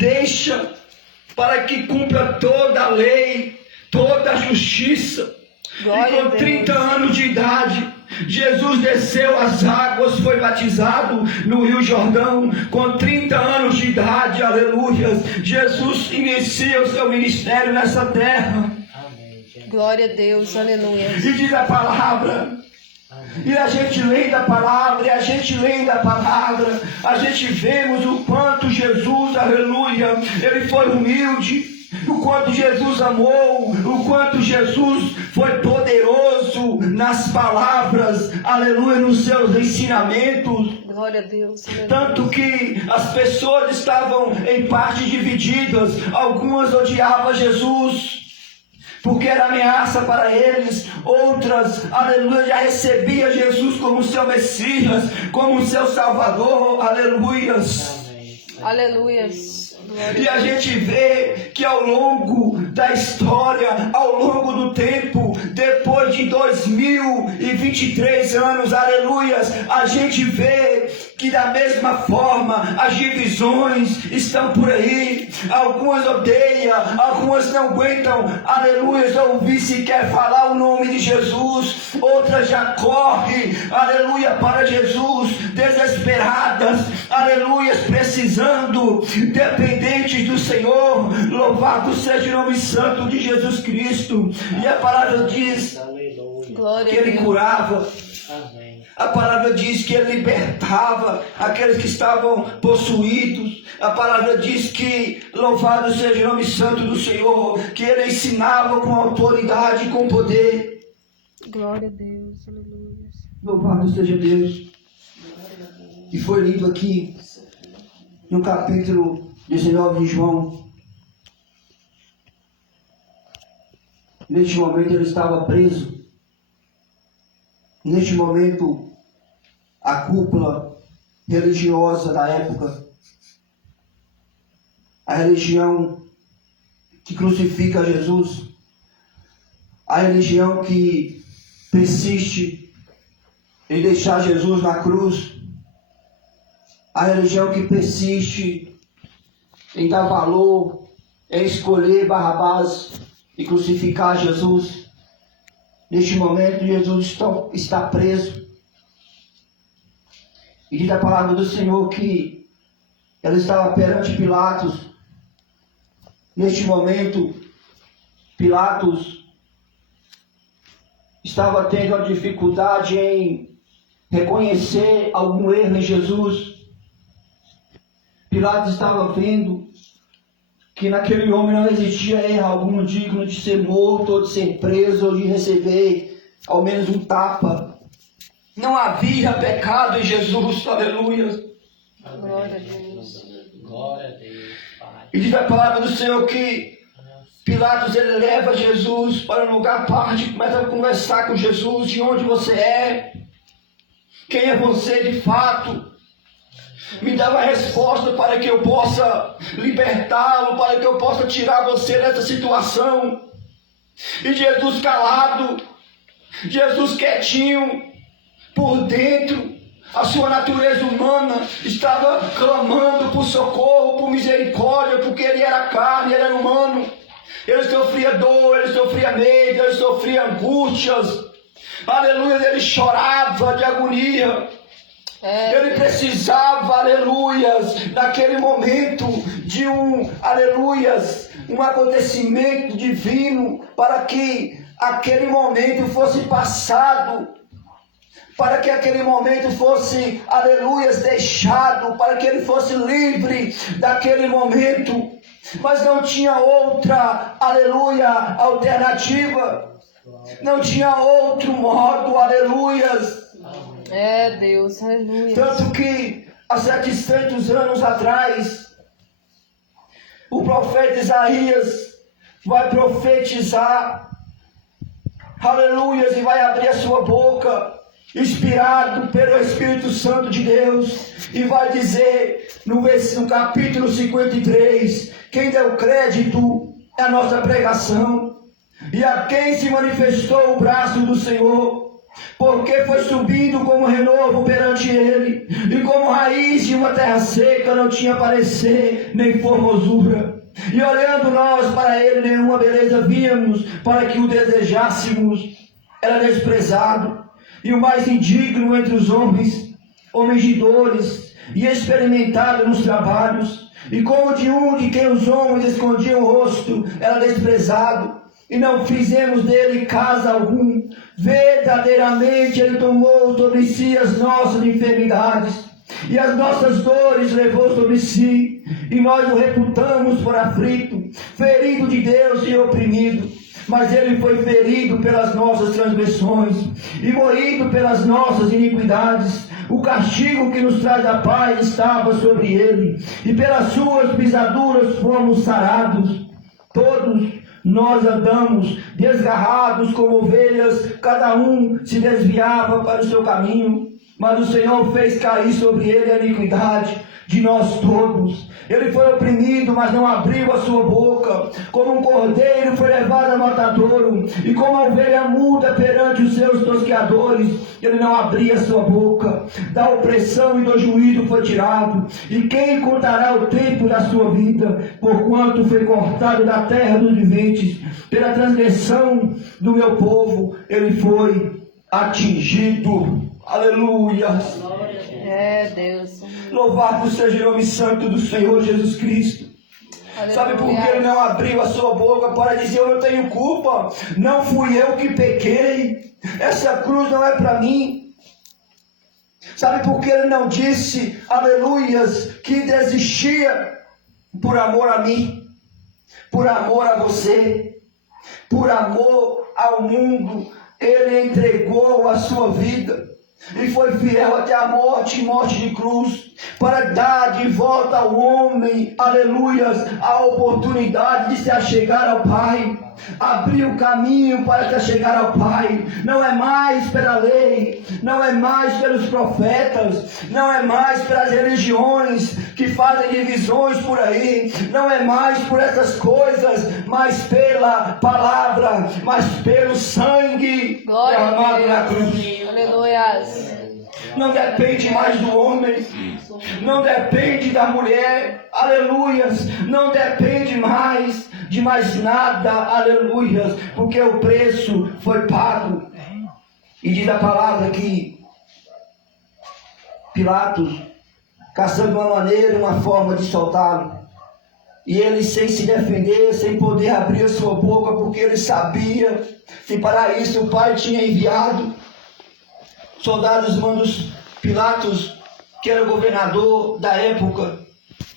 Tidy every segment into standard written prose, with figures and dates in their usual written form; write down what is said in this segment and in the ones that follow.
deixa para que cumpra toda a lei, toda a justiça. Glória E com 30 anos de idade, Jesus desceu as águas, foi batizado no Rio Jordão. Com 30 anos de idade, aleluia, Jesus inicia o seu ministério nessa terra. Glória a Deus, aleluia. E diz a palavra, e a gente lendo a palavra, e a gente lendo a palavra, a gente vemos o quanto Jesus, aleluia, ele foi humilde, o quanto Jesus amou, o quanto Jesus foi poderoso nas palavras, aleluia, nos seus ensinamentos. Glória a Deus. Aleluia. Tanto que as pessoas estavam em partes divididas, algumas odiavam Jesus, porque era ameaça para eles, outras, aleluia, já recebia Jesus como seu Messias, como seu Salvador, aleluias. Aleluias. E a gente vê que ao longo da história, ao longo do tempo, depois de 2023 anos, aleluias, a gente vê que da mesma forma as divisões estão por aí. Algumas odeiam, algumas não aguentam, aleluias, ouvir sequer falar o nome de Jesus. Outras já correm, aleluia, para Jesus, desesperadas, aleluias, precisando, dependentes do Senhor. Louvado seja o nome santo de Jesus Cristo. E a palavra diz que ele curava. A palavra diz que ele libertava aqueles que estavam possuídos. A palavra diz que, louvado seja o nome santo do Senhor, que ele ensinava com autoridade e com poder. Glória a Deus, aleluia. Louvado seja Deus. E foi lido aqui no capítulo 19 de João. Neste momento ele estava preso. Neste momento, a cúpula religiosa da época, a religião que crucifica Jesus, a religião que persiste em deixar Jesus na cruz, a religião que persiste em dar valor, em escolher Barrabás e crucificar Jesus. Neste momento, Jesus está preso. E diz a palavra do Senhor que ela estava perante Pilatos. Neste momento, Pilatos estava tendo a dificuldade em reconhecer algum erro em Jesus. Pilatos estava vendo que naquele homem não existia erro algum digno de ser morto, ou de ser preso, ou de receber ao menos um tapa. Não havia pecado em Jesus, aleluia. Glória a Deus. Glória a Deus, Pai. E diz a palavra do Senhor que Pilatos, ele leva Jesus para um lugar à parte, começa a conversar com Jesus, de onde você é, quem é você de fato. Me dá uma resposta para que eu possa libertá-lo, para que eu possa tirar você dessa situação. E Jesus calado, Jesus quietinho, por dentro, a sua natureza humana estava clamando por socorro, por misericórdia, porque ele era carne, ele era humano. Ele sofria dor, ele sofria medo, ele sofria angústias. Aleluia, ele chorava de agonia. Ele precisava, aleluias, naquele momento de aleluias, um acontecimento divino para que aquele momento fosse passado, para que aquele momento fosse, aleluias, deixado, para que ele fosse livre daquele momento. Mas não tinha outra, aleluia, alternativa, não tinha outro modo, aleluias. É Deus, aleluia. Tanto que há 700 anos atrás, o profeta Isaías vai profetizar, aleluia, e vai abrir a sua boca, inspirado pelo Espírito Santo de Deus, e vai dizer no capítulo 53, quem deu crédito à nossa pregação, e a quem se manifestou o braço do Senhor, porque foi subindo como renovo perante ele, e como raiz de uma terra seca não tinha parecer nem formosura. E olhando nós para ele, nenhuma beleza víamos, para que o desejássemos. Era desprezado, e o mais indigno entre os homens, homens de dores, e experimentado nos trabalhos, e como de um de quem os homens escondiam o rosto, era desprezado, e não fizemos dele caso algum. Verdadeiramente ele tomou sobre si as nossas enfermidades, e as nossas dores levou sobre si, e nós o reputamos por aflito, ferido de Deus e oprimido. Mas ele foi ferido pelas nossas transgressões, e moído pelas nossas iniquidades. O castigo que nos traz a paz estava sobre ele, e pelas suas pisaduras fomos sarados. Todos nós andamos desgarrados como ovelhas, cada um se desviava para o seu caminho, mas o Senhor fez cair sobre ele a iniquidade de nós todos. Ele foi oprimido, mas não abriu a sua boca. Como um cordeiro foi levado a matadouro, e como a ovelha muda perante os seus tosqueadores, ele não abria a sua boca. Da opressão e do juízo foi tirado. E quem contará o tempo da sua vida? Porquanto foi cortado da terra dos viventes. Pela transgressão do meu povo, ele foi atingido. Aleluia. É, Deus. Louvado seja o nome santo do Senhor Jesus Cristo. Aleluia. Sabe por que ele não abriu a sua boca para dizer: eu não tenho culpa, não fui eu que pequei, essa cruz não é para mim? Sabe por que ele não disse, aleluias, que desistia por amor a mim, por amor a você, por amor ao mundo? Ele entregou a sua vida e foi fiel até a morte, morte de cruz, para dar de volta ao homem, aleluias, a oportunidade de se achegar ao Pai. Abriu o caminho para se achegar ao Pai. Não é mais pela lei, não é mais pelos profetas, não é mais pelas religiões que fazem divisões por aí, não é mais por essas coisas, mas pela palavra, mas pelo sangue derramado na cruz. Aleluia. Não depende mais do homem, não depende da mulher, aleluias, não depende mais de mais nada, aleluias, porque o preço foi pago. E diz a palavra que Pilatos, caçando uma maneira, uma forma de soltá-lo, e ele sem se defender, sem poder abrir a sua boca, porque ele sabia que para isso o Pai tinha enviado soldados. Mandos Pilatos, que era o governador da época,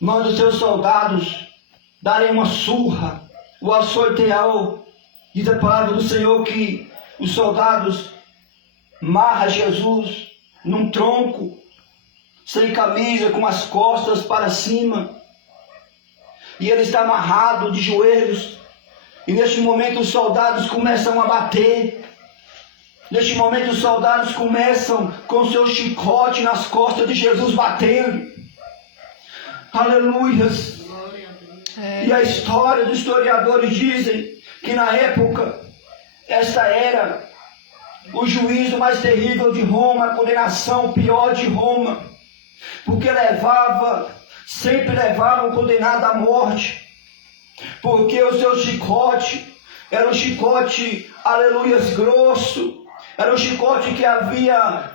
manda os seus soldados darem uma surra, o açoitear. Diz a palavra do Senhor que os soldados marram Jesus num tronco, sem camisa, com as costas para cima, e ele está amarrado de joelhos, e neste momento os soldados começam a bater. Neste momento os soldados começam com seu chicote nas costas de Jesus, batendo. Aleluias. E a história dos historiadores dizem que na época, esta era o juízo mais terrível de Roma, a condenação pior de Roma, porque sempre levavam o condenado à morte, porque o seu chicote era um chicote, aleluias, grosso, era um chicote que havia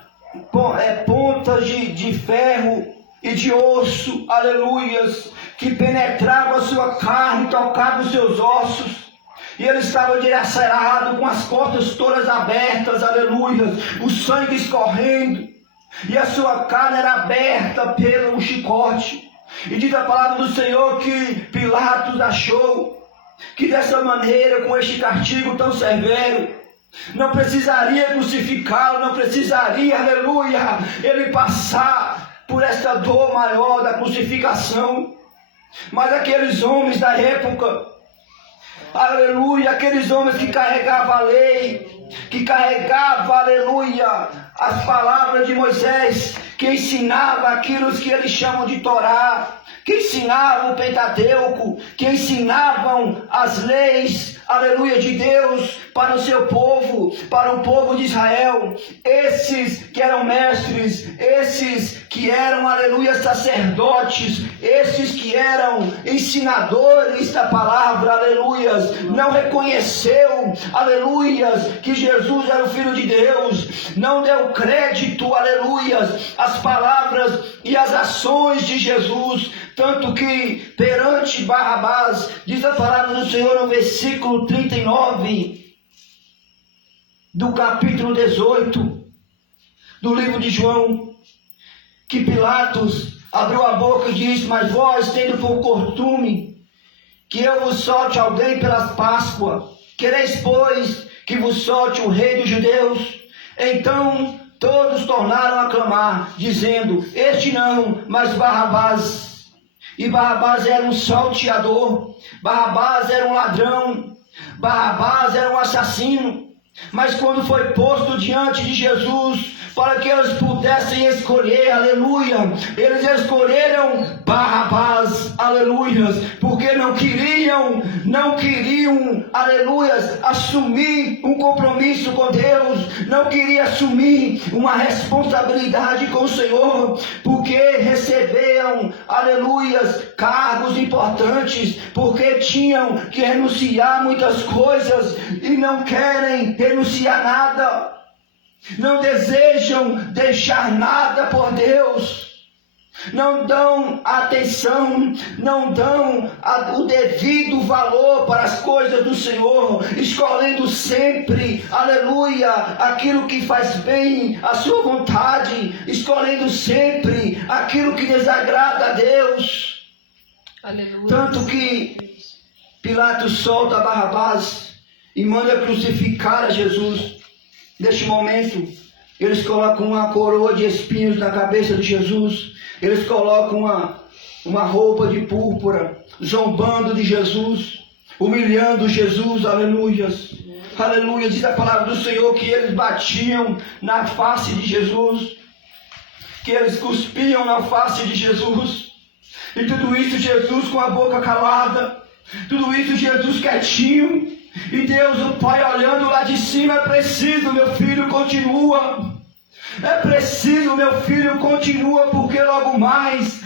pontas de ferro e de osso, aleluias, que penetrava a sua carne, tocava os seus ossos, e ele estava dilacerado, com as costas todas abertas, aleluias, o sangue escorrendo, e a sua carne era aberta pelo chicote. E diz a palavra do Senhor que Pilatos achou que dessa maneira, com este castigo tão severo, não precisaria crucificá-lo, não precisaria, aleluia, ele passar por esta dor maior da crucificação. Mas aqueles homens da época, aleluia, aqueles homens que carregavam a lei, que carregavam, aleluia, as palavras de Moisés, que ensinava aquilo que eles chamam de Torá, que ensinavam o Pentateuco, que ensinavam as leis, aleluia, de Deus para o seu povo, para o povo de Israel. Esses que eram mestres, esses que eram, aleluia, sacerdotes, esses que eram ensinadores da palavra, aleluias, não reconheceu, aleluias, que Jesus era o Filho de Deus, não deu crédito, aleluias, às palavras e às ações de Jesus, tanto que perante Barrabás, diz a palavra do Senhor no versículo 39 do capítulo 18 do livro de João, que Pilatos abriu a boca e disse: mas vós, tendo por costume que eu vos solte alguém pelas Páscoas, quereis, pois, que vos solte o rei dos judeus? Então todos tornaram a clamar, dizendo: este não, mas Barrabás. E Barrabás era um salteador, Barrabás era um ladrão, Barrabás era um assassino. Mas quando foi posto diante de Jesus, para que eles pudessem escolher, aleluia, eles escolheram Barrabás, aleluias, porque não queriam, aleluias, assumir um compromisso com Deus, não queriam assumir uma responsabilidade com o Senhor, porque receberam, aleluias, cargos importantes, porque tinham que renunciar muitas coisas e não querem renunciar nada. Não desejam deixar nada por Deus, não dão atenção, não dão o devido valor para as coisas do Senhor, escolhendo sempre, aleluia, aquilo que faz bem à sua vontade, escolhendo sempre aquilo que desagrada a Deus. Aleluia. Tanto que Pilatos solta Barrabás e manda crucificar a Jesus. Neste momento, eles colocam uma coroa de espinhos na cabeça de Jesus. Eles colocam uma roupa de púrpura, zombando de Jesus, humilhando Jesus, aleluias. Aleluia, diz a palavra do Senhor que eles batiam na face de Jesus, que eles cuspiam na face de Jesus. E tudo isso Jesus com a boca calada, tudo isso Jesus quietinho. E Deus, o Pai, olhando lá de cima: é preciso, meu filho, continua. É preciso, meu filho, continua, porque logo mais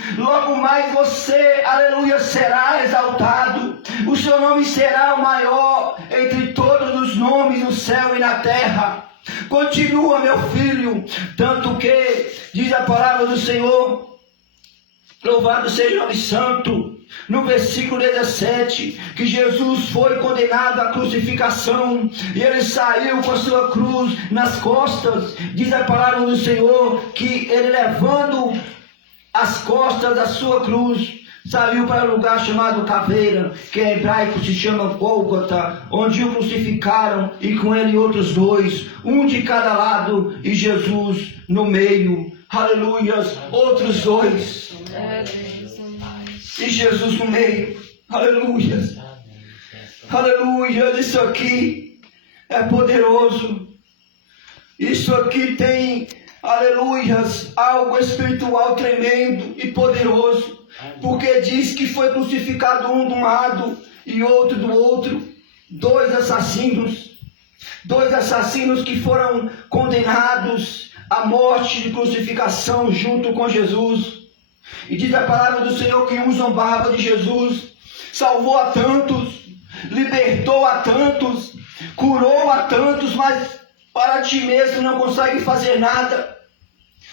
você, aleluia, será exaltado. O seu nome será o maior entre todos os nomes no céu e na terra. Continua, meu filho. Tanto que, diz a palavra do Senhor, louvado seja o nome santo, no versículo 17, que Jesus foi condenado à crucificação e ele saiu com a sua cruz nas costas. Diz a palavra do Senhor que ele, levando as costas da sua cruz, saiu para um lugar chamado Caveira, que em hebraico se chama Gólgota, onde o crucificaram, e com ele outros dois, um de cada lado e Jesus no meio. Aleluias, outros dois. E Jesus no meio. Aleluia. Aleluia. Isso aqui é poderoso. Isso aqui tem, aleluias, algo espiritual tremendo e poderoso. Porque diz que foi crucificado um de um lado e outro do outro. Dois assassinos que foram condenados à morte de crucificação junto com Jesus. E diz a palavra do Senhor que um zombava de Jesus, salvou a tantos, libertou a tantos, curou a tantos, mas para ti mesmo não consegue fazer nada.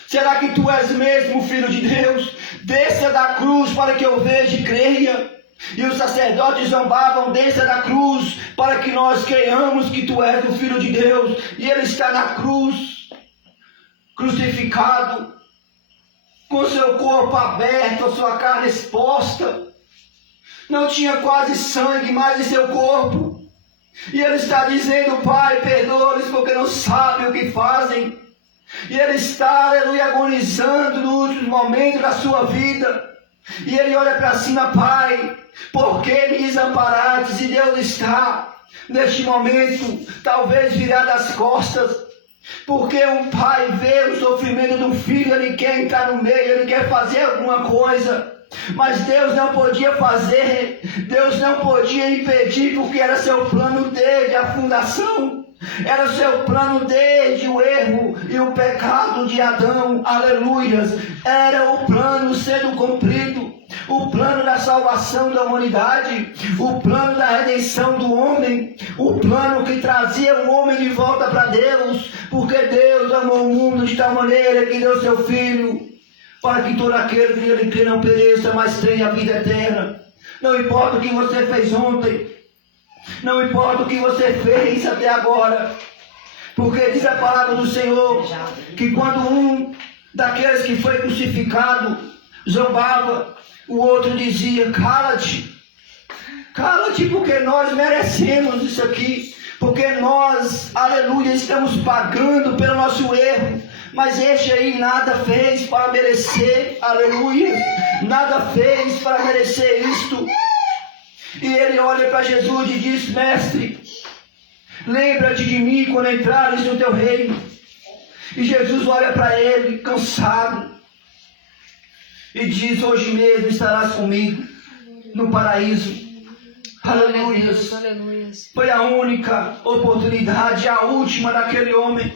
Será que tu és mesmo filho de Deus? Desça da cruz para que eu veja e creia. E os sacerdotes zombavam: desça da cruz para que nós creiamos que tu és o Filho de Deus. E ele está na cruz, crucificado, com seu corpo aberto, a sua carne exposta. Não tinha quase sangue mais em seu corpo. E ele está dizendo: Pai, perdoa-lhes porque não sabem o que fazem. E ele está, aleluia, agonizando no último momento da sua vida. E ele olha para cima: Pai, por que me desamparastes? E Deus está, neste momento, talvez virado as costas. Porque um pai vê o sofrimento do filho, ele quer entrar no meio, ele quer fazer alguma coisa. Mas Deus não podia fazer, Deus não podia impedir, porque era seu plano desde a fundação. Era seu plano desde o erro e o pecado de Adão, aleluias. Era o plano sendo cumprido, o plano da salvação da humanidade, o plano da redenção do homem, o plano que trazia o homem de volta para Deus, porque Deus amou o mundo de tal maneira que deu seu Filho, para que todo aquele que nele crê não pereça, mas tenha a vida eterna. Não importa o que você fez ontem, não importa o que você fez até agora, porque diz a palavra do Senhor que quando um daqueles que foi crucificado zombava, o outro dizia: cala-te, cala-te, porque nós merecemos isso aqui, porque nós, aleluia, estamos pagando pelo nosso erro. Mas este aí nada fez para merecer, aleluia, nada fez para merecer isto. E ele olha para Jesus e diz: mestre, lembra-te de mim quando entrares no teu reino. E Jesus olha para ele, cansado, e diz: hoje mesmo estarás comigo no paraíso. Aleluia. Foi a única oportunidade, a última daquele homem.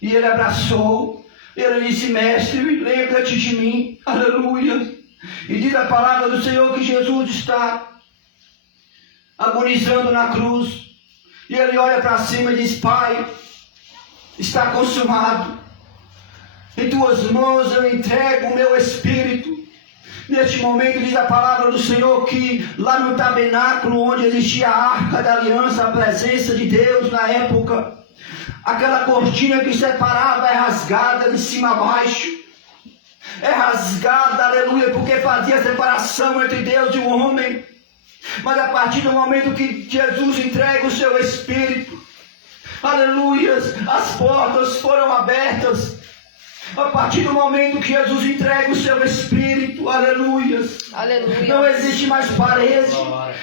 E ele abraçou, ele disse: mestre, lembra-te de mim. Aleluia. E diz a palavra do Senhor que Jesus está agonizando na cruz, e ele olha para cima e diz: pai, está consumado, em tuas mãos eu entrego o meu espírito. Neste momento diz a palavra do Senhor que lá no tabernáculo onde existia a arca da aliança, a presença de Deus na época, aquela cortina que separava é rasgada de cima a baixo, é rasgada, aleluia, porque fazia separação entre Deus e o homem. Mas a partir do momento que Jesus entrega o seu Espírito, aleluias, as portas foram abertas. A partir do momento que Jesus entrega o seu Espírito, aleluias, Aleluia. não existe mais parede,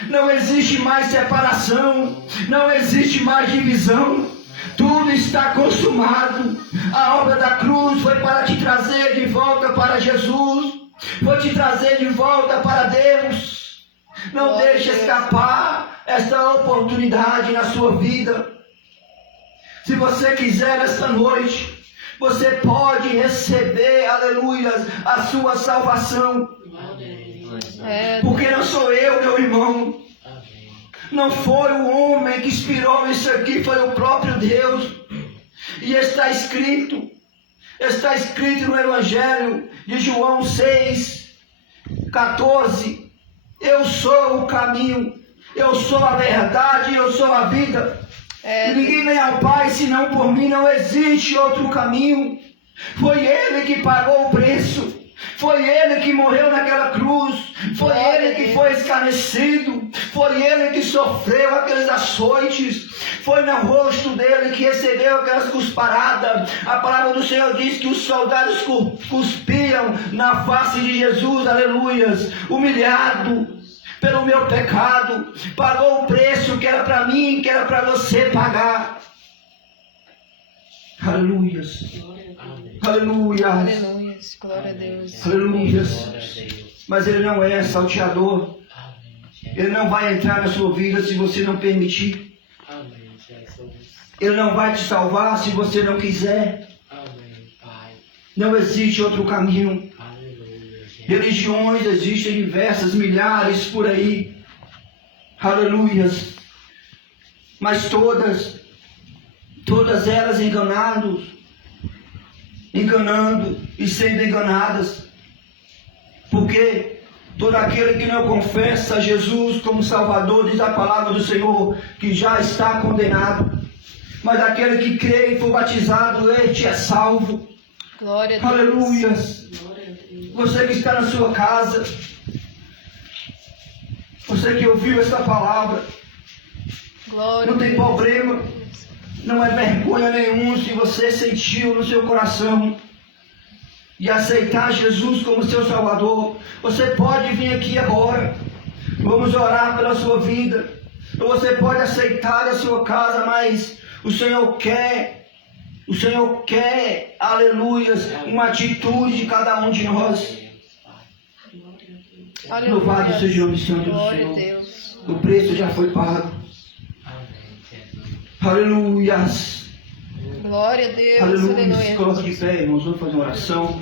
não existe mais separação, não existe mais divisão. Tudo está consumado. A obra da cruz foi para te trazer de volta para Jesus, foi te trazer de volta para Deus. Não deixe escapar esta oportunidade na sua vida. Se você quiser esta noite, você pode receber, aleluia, a sua salvação. Porque não sou eu, meu irmão. Não foi o homem que inspirou isso aqui, foi o próprio Deus. E está escrito no Evangelho de João 6:14. Eu sou o caminho, eu sou a verdade, eu sou a vida. E ninguém vem ao Pai senão por mim, não existe outro caminho. Foi Ele que pagou o preço, foi Ele que morreu naquela cruz, foi Ele que foi escarnecido, foi Ele que sofreu aqueles açoites, foi no rosto dele que recebeu aquelas cusparadas. A palavra do Senhor diz que os soldados cuspiam na face de Jesus, aleluias, humilhado pelo meu pecado, pagou o preço que era para mim, que era para você pagar. Aleluias. Aleluia. Aleluia. Glória a Deus. Aleluia. Mas Ele não é salteador. Ele não vai entrar na sua vida se você não permitir. Ele não vai te salvar se você não quiser. Não existe outro caminho. Religiões existem diversas, milhares por aí. Aleluias. Mas todas elas enganando e sendo enganadas. Porque todo aquele que não confessa Jesus como Salvador, diz a palavra do Senhor, que já está condenado. Mas aquele que crê e for batizado, este é salvo. Glória a Deus. Aleluias. Você que está na sua casa, você que ouviu essa palavra, Glória não tem problema, não é vergonha nenhuma se você sentiu no seu coração e aceitar Jesus como seu Salvador. Você pode vir aqui agora, vamos orar pela sua vida. Ou você pode aceitar a sua casa, mas o Senhor quer, aleluias, uma atitude de cada um de nós. Aleluia. Louvado seja o nome santo do Glória a Senhor. Deus. O preço já foi pago. Amém, Jesus. Aleluias. Glória a Deus. Aleluia. Se Aleluia. coloque de pé, irmãos. Vamos fazer uma oração.